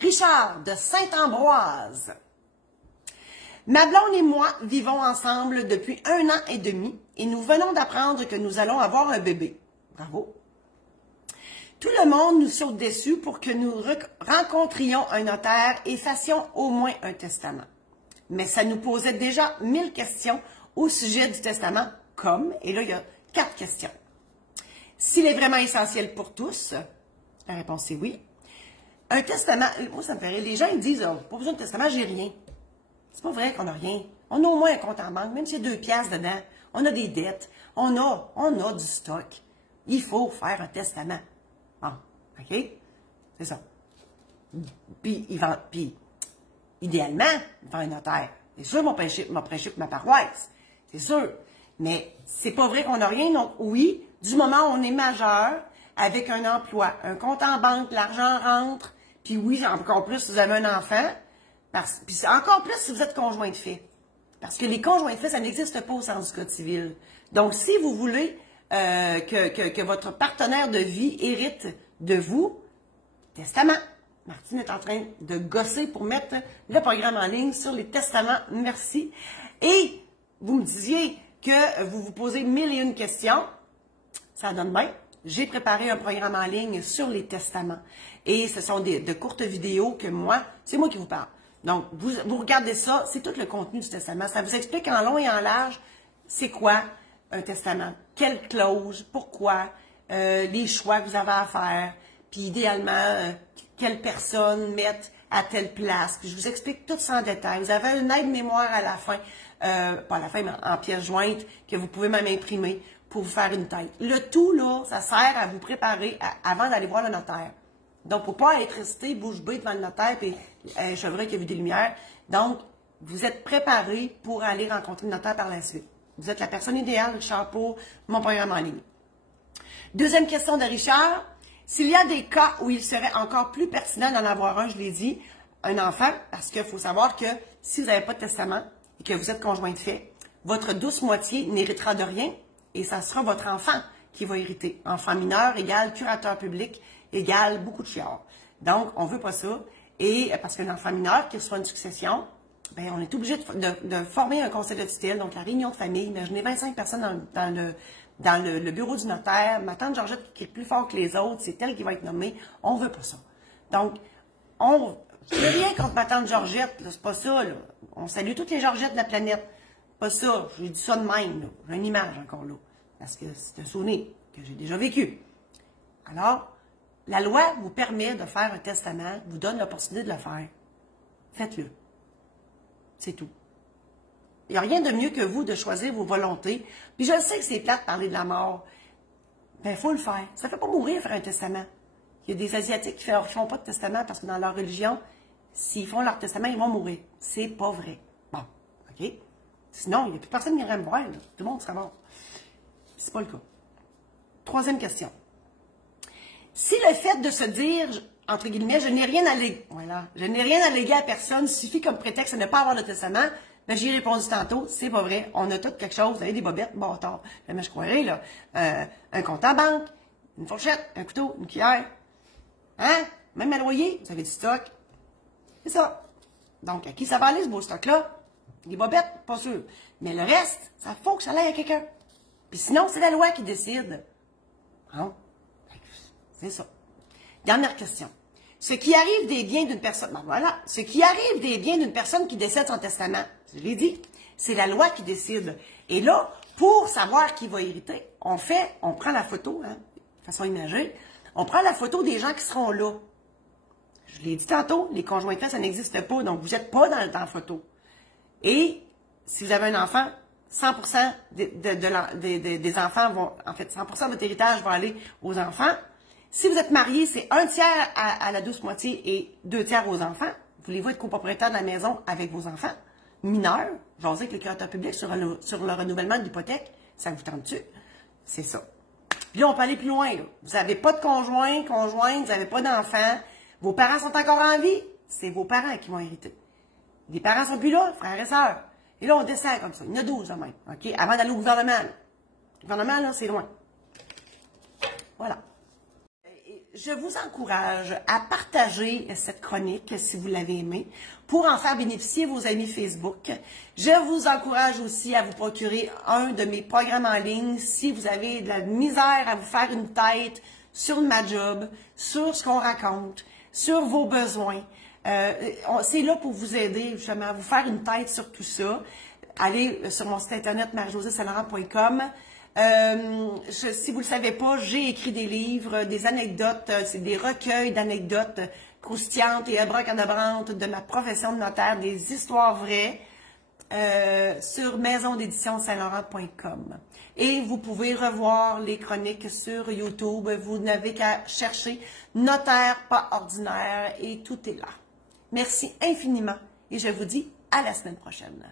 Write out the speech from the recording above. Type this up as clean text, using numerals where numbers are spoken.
Richard de Saint-Ambroise. Ma blonde et moi vivons ensemble depuis 1 an et demi et nous venons d'apprendre que nous allons avoir un bébé. Bravo. Tout le monde nous saute dessus pour que nous rencontrions un notaire et fassions au moins un testament. Mais ça nous posait déjà 1000 questions au sujet du testament, comme, et là il y a 4 questions. S'il est vraiment essentiel pour tous, la réponse est oui. Un testament, moi ça me fait rire, les gens ils me disent, oh, pas besoin de testament, j'ai rien. C'est pas vrai qu'on n'a rien. On a au moins un compte en banque, même si il y a 2 piastres dedans. On a des dettes, on a du stock. Il faut faire un testament. Bon, OK? C'est ça. Puis, idéalement, devant un notaire. C'est sûr, mon prêcher pour ma paroisse. C'est sûr. Mais c'est pas vrai qu'on n'a rien. Donc, oui, du moment où on est majeur, avec un emploi, un compte en banque, l'argent rentre, puis oui, encore plus si vous avez un enfant, puis encore plus si vous êtes conjoint de fait. Parce que les conjoints de fait, ça n'existe pas au sens du Code civil. Donc, si vous voulez que votre partenaire de vie hérite de vous, testament. Martine est en train de gosser pour mettre le programme en ligne sur les testaments. Merci. Et vous me disiez que vous vous posez 1001 questions. Ça donne bien. J'ai préparé un programme en ligne sur les testaments. Et ce sont de courtes vidéos que c'est moi qui vous parle. Donc, vous regardez ça, c'est tout le contenu du testament. Ça vous explique en long et en large c'est quoi un testament, quelle clause, pourquoi, les choix que vous avez à faire, puis idéalement, quelle personne mettre à telle place. Puis je vous explique tout ça en détail. Vous avez une aide-mémoire à la fin, pas à la fin, mais en pièce jointe, que vous pouvez même imprimer pour vous faire une tête. Le tout, là, ça sert à vous préparer avant d'aller voir le notaire. Donc, pour ne pas être resté bouche bée devant le notaire et un chevreuil qui a vu des lumières. Donc, vous êtes préparé pour aller rencontrer le notaire par la suite. Vous êtes la personne idéale, Richard, pour mon programme en ligne. Deuxième question de Richard. S'il y a des cas où il serait encore plus pertinent d'en avoir un, je l'ai dit, un enfant, parce qu'il faut savoir que si vous n'avez pas de testament et que vous êtes conjoint de fait, votre douce moitié n'héritera de rien et ça sera votre enfant qui va hériter. Enfant mineur égale curateur public égale beaucoup de chiards. Donc, on ne veut pas ça. Et parce qu'un enfant mineur qui reçoit une succession, bien, on est obligé de former un conseil de tutelle, donc la réunion de famille. Imaginez 25 personnes dans le bureau du notaire. Ma tante Georgette qui est plus forte que les autres, c'est elle qui va être nommée. On ne veut pas ça. Donc, je n'ai rien contre ma tante Georgette, c'est pas ça. Là. On salue toutes les Georgettes de la planète. Pas ça. J'ai dit ça de même. J'ai une image encore là. Parce que c'est un souvenir que j'ai déjà vécu. Alors, la loi vous permet de faire un testament, vous donne l'opportunité de le faire. Faites-le. C'est tout. Il n'y a rien de mieux que vous de choisir vos volontés. Puis je sais que c'est plate de parler de la mort. Ben, il faut le faire. Ça ne fait pas mourir faire un testament. Il y a des Asiatiques qui ne font pas de testament parce que dans leur religion, s'ils font leur testament, ils vont mourir. C'est pas vrai. Bon, OK? Sinon, il n'y a plus personne qui irait me voir. Là. Tout le monde sera mort. C'est pas le cas. Troisième question. Si le fait de se dire, entre guillemets, je n'ai rien à léguer, voilà, je n'ai rien à léguer à personne, suffit comme prétexte à ne pas avoir de testament, ben j'y ai répondu tantôt, c'est pas vrai, on a tout quelque chose, vous avez des bobettes, bâtards, mais je croirais, là, un compte en banque, une fourchette, un couteau, une cuillère, hein, même un loyer, vous avez du stock, c'est ça. Donc, à qui ça va aller ce beau stock-là? Les bobettes, pas sûr, mais le reste, ça faut que ça aille à quelqu'un. Puis sinon, c'est la loi qui décide. Hein? C'est ça. Dernière question. Ce qui arrive des biens d'une personne, ben voilà, ce qui arrive des biens d'une personne qui décède son testament, je l'ai dit, c'est la loi qui décide. Et là, pour savoir qui va hériter, on prend la photo, hein, de façon imagée, on prend la photo des gens qui seront là. Je l'ai dit tantôt, les conjoints de fait, ça n'existe pas, donc vous n'êtes pas dans la photo. Et si vous avez un enfant, 100% des enfants vont, en fait, 100% de votre héritage va aller aux enfants. Si vous êtes marié, c'est 1 tiers à la douce moitié et 2 tiers aux enfants. Voulez-vous être copropriétaire de la maison avec vos enfants? Mineurs, j'ose dire que le curateur public sur le renouvellement de l'hypothèque, ça vous tente-tu? C'est ça. Puis là, on peut aller plus loin. Là. Vous n'avez pas de conjointe, vous n'avez pas d'enfants, vos parents sont encore en vie, c'est vos parents qui vont hériter. Les parents sont plus là, frères et sœurs. Et là, on descend comme ça. Il y en a 12 quand même. OK? Avant d'aller au gouvernement. Là. Le gouvernement, là, c'est loin. Voilà. Je vous encourage à partager cette chronique si vous l'avez aimée pour en faire bénéficier vos amis Facebook. Je vous encourage aussi à vous procurer un de mes programmes en ligne si vous avez de la misère à vous faire une tête sur ma job, sur ce qu'on raconte, sur vos besoins. C'est là pour vous aider justement à vous faire une tête sur tout ça. Allez sur mon site internet marie-josée-saint-laurent.com. Si vous ne le savez pas, j'ai écrit des livres, des anecdotes, c'est des recueils d'anecdotes croustillantes et abracadabrantes de ma profession de notaire, des histoires vraies sur maisondédition-saint-laurent.com. Et vous pouvez revoir les chroniques sur YouTube. Vous n'avez qu'à chercher Notaire pas ordinaire et tout est là. Merci infiniment et je vous dis à la semaine prochaine.